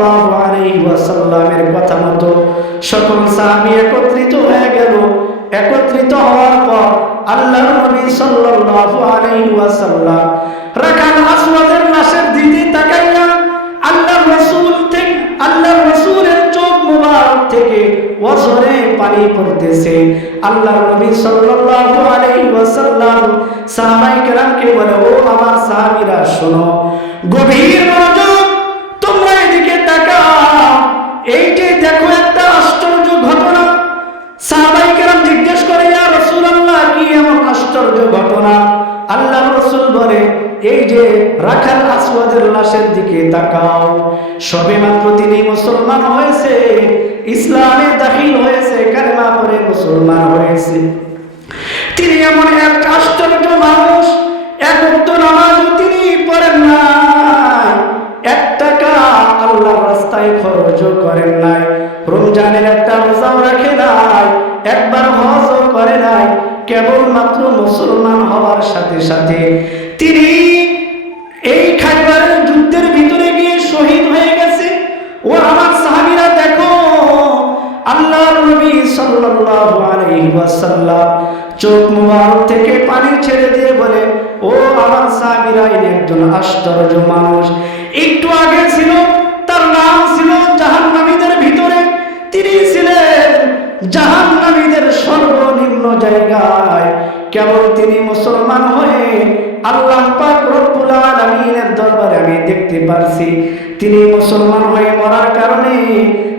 সাল্লাল্লাহু আলাইহি ওয়াসাল্লামের কথা মতো সকল সাহাবী একত্রিত হয়ে গেল। একত্রিত হওয়ার পর আল্লাহর নবী সাল্লাল্লাহু আলাইহি ওয়াসাল্লাম রাখাল আসওয়াদের লাশের দিকে তাকাইয়া আল্লাহর রাসূলের চোখ মুবারক থেকে ওজরে পানি পড়তেছে। আল্লাহর নবী সাল্লাল্লাহু আলাইহি ওয়াসাল্লাম সাহাবায়ে কেরামকে বলে, ও আমার সাহাবীরা শোনো, গভীর মনোযোগ, তোমরা এদিকে তাকাও, এই যে দেখো একটা আশ্চর্য ঘটনা। সাহাবায়ে কেরাম জিজ্ঞেস করে, ইয়া রাসূলুল্লাহ, কি এমন আশ্চর্য ঘটনা? আল্লাহর রাসূল বলে, এই যে রাখাল আসওয়াদের লাশের দিকে তাকাও, সবেমাত্র তিনি মুসলমান হয়েছে, ইসলামে দাখিল হয়েছে, কালেমা পড়ে মুসলমান হয়েছে। তিনি এমন এক আশ্চর্য মানুষ, এক ওয়াক্ত নামাজও তিনি পড়েন নাই, 1 টাকা আল্লাহর রাস্তায় খরচও করেন নাই, রমজানের একটা রোজাও রাখে নাই, একবার হজও করে নাই। কেবলমাত্র মুসলমান হওয়ার সাথে সাথে তিনি এই খাইবারের যুদ্ধের ভিতরে গিয়ে শহীদ হয়ে গেছে। ও আমার সাহাবীরা দেখো, আল্লাহর নবী সাল্লাল্লাহু আলাইহি ওয়াসাল্লাম চোখ মুবারক থেকে পানি ছেড়ে দিয়ে বলে, ও আমার সাহাবীরা, ইনি একজন আশ্চর্য মানুষ। একটু আগে ছিল, তার নাম ছিল জাহান্নামীদের ভিতরে, তিনি ছিলেন জাহান্নামীদের সর্বনিম্ন জায়গায়। কেবল তিনি মুসলমান হয়ে আল্লাহ পাক রব্বুল আলামিনের দরবারে আমি দেখতে পারছি, তিনি মুসলমান হয়ে মরার কারণে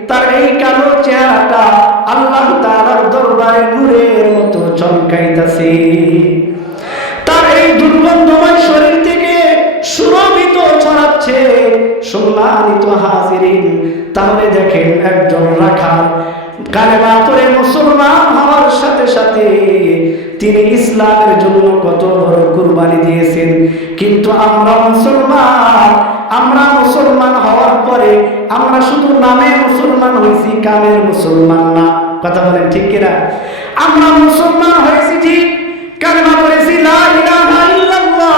তার এই কালো চেহারাটা আল্লাহ তাআলার দরবারে নূরের মতো চমকাইতেছে। তার এই দুর্গন্ধময় শরীর থেকে সুরভিত ছড়াচ্ছে। সম্মানিত হাজিরিন, তাহলে দেখেন, একজন রাখাল কালেমা পড়ে মুসলমান হওয়ার সাথে সাথে তিনি ইসলামের জন্য কত বড় কুরবানি দিয়েছেন। কিন্তু আমরা মুসলমান হওয়ার পরে আমরা শুধু নামে মুসলমান হয়েছি, কামের মুসলমান না। কথা বলেন ঠিক কিনা? আমরা মুসলমান হয়েছি ঠিক, কালেমা পড়েছি লা ইলাহা ইল্লাল্লাহ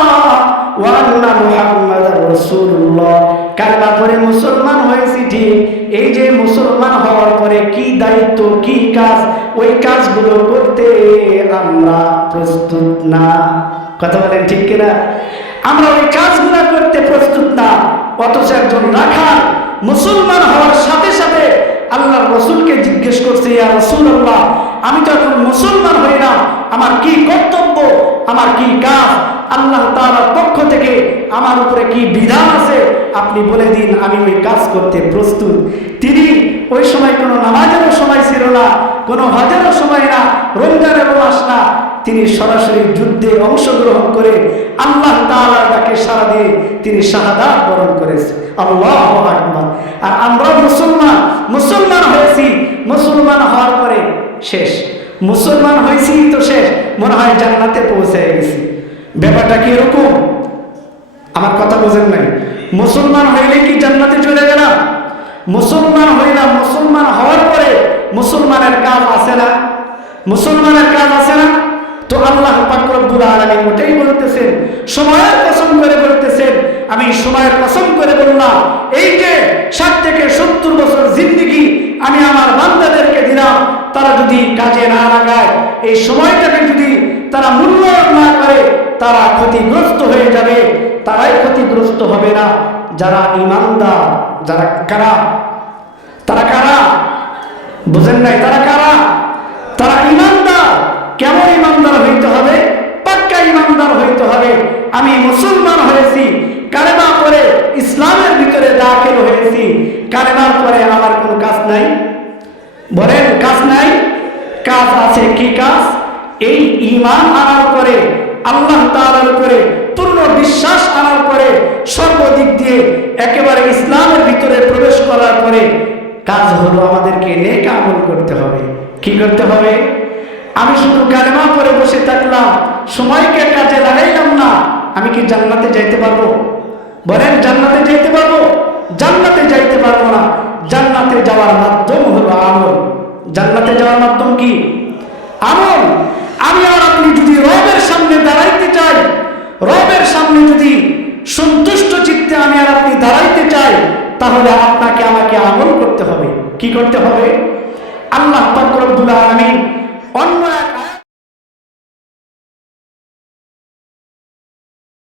ওয়া আন্না মুহাম্মাদার রাসূলুল্লাহ, কালেমা পড়ে মুসলমান হয়েছি ঠিক। এই যে মুসলমান হওয়ার পরে কি দায়িত্ব, কি কাজ, ওই কাজগুলো করতে আমরা প্রস্তুত না। কথা বলেন ঠিক কিনা? আমরা ওই কাজগুলো করতে প্রস্তুত না। অথচ একজন রাখাল মুসলমান হওয়ার সাথে সাথে আল্লাহর রাসূলকে জিজ্ঞেস করছে, ইয়া রাসূলুল্লাহ, আমি তো এখন মুসলমান হইলাম, আমার কি কর্তব্য, আমার কি কাজ, আল্লাহ তাআলার পক্ষ থেকে আমার উপরে কি বিধান আছে, আপনি বলে দিন, আমি ওই কাজ করতে প্রস্তুত। তিনি ওই সময় কোনো নামাজেরও সময় ছিল না, কোনো হজেরও সময় না, রমজানেরও মাস না, তিনি সরাসরি যুদ্ধে অংশগ্রহণ করে আল্লাহ তাআলার ডাকে সাড়া দিয়ে তিনি শাহাদাত বরণ করেছেন। আল্লাহু আকবার। আর আমরা মুসলমান হয়েছি, মুসলমান হওয়ার পরে শেষ, মুসলমান হয়েছি তো শেষ, মনে হয় জান্নাতে পৌঁছে গেছি। ব্যাপারটা কি এরকম? আমার কথা বোঝেন নাই? মুসলমান হইলে কি জান্নাতে চলে গেলাম? মুসলমান হইলাম, মুসলমান হওয়ার পরে মুসলমানের কাজ আছে না? মুসলমানের কাজ আছে না? তো আল্লাহ পাক রব্বুল আলামিন ওটাই বলতেছেন, সময়ের কসম করে বলতেছেন, আমি সময়ের কসম করে বললাম, এই যে 60 থেকে 70 বছর জিন্দেগি আমি আমার বান্দাদেরকে দিলাম, তারা যদি কাজে না লাগায়, এই সময়টাকে যদি তারা মূল্যায়ন না করে, তারা ক্ষতিগ্রস্ত হয়ে যাবে। তারাই ক্ষতিগ্রস্ত হবে না যারা ঈমানদার। যারা কারা? তারা কারা? বুঝেন নাই? তারা কারা? তারা ঈমানদার। কেমন ঈমানদার হইতে হবে? পাক্কা ঈমানদার হইতে হবে। আমি মুসলমান হয়েছি, কালেমা পড়ে ইসলামের ভিতরে দাখিল হয়েছি, কালেমার পরে আমার কোনো কাজ নাই? বলেন, কাজ নাই? কাজ আছে। কি কাজ? এই ঈমান আনার পরে, আল্লাহ তাআলার উপরে পূর্ণ বিশ্বাস আনার পরে, সর্বদিক দিয়ে একেবারে ইসলামের ভিতরে প্রবেশ করার পরে কাজ হলো আমাদেরকে নেক আমল করতে হবে। কি করতে হবে? আমি শুধু কালেমা পড়ে বসে থাকলাম, সময়কে কাজে লাগাইলাম না, আমি কি জান্নাতে যাইতে পারবো? বলেন, জান্নাতে যাইতে পারবো? জান্নাতে যাইতে পারবো না। জান্নাতে যাওয়ার মাধ্যম হলো আমল। জান্নাতে যাওয়ার মাধ্যম কি? আমল। আমি আর আপনি যদি রবের সামনে দাঁড়াইতে চাই, রবের সামনে যদি সন্তুষ্ট চিত্তে আমি আর আপনি দাঁড়াইতে চাই, তাহলে আপনাকে আমাকে আমল করতে হবে। কি করতে হবে? আল্লাহ পাক রব্বুল আলামিন অন্য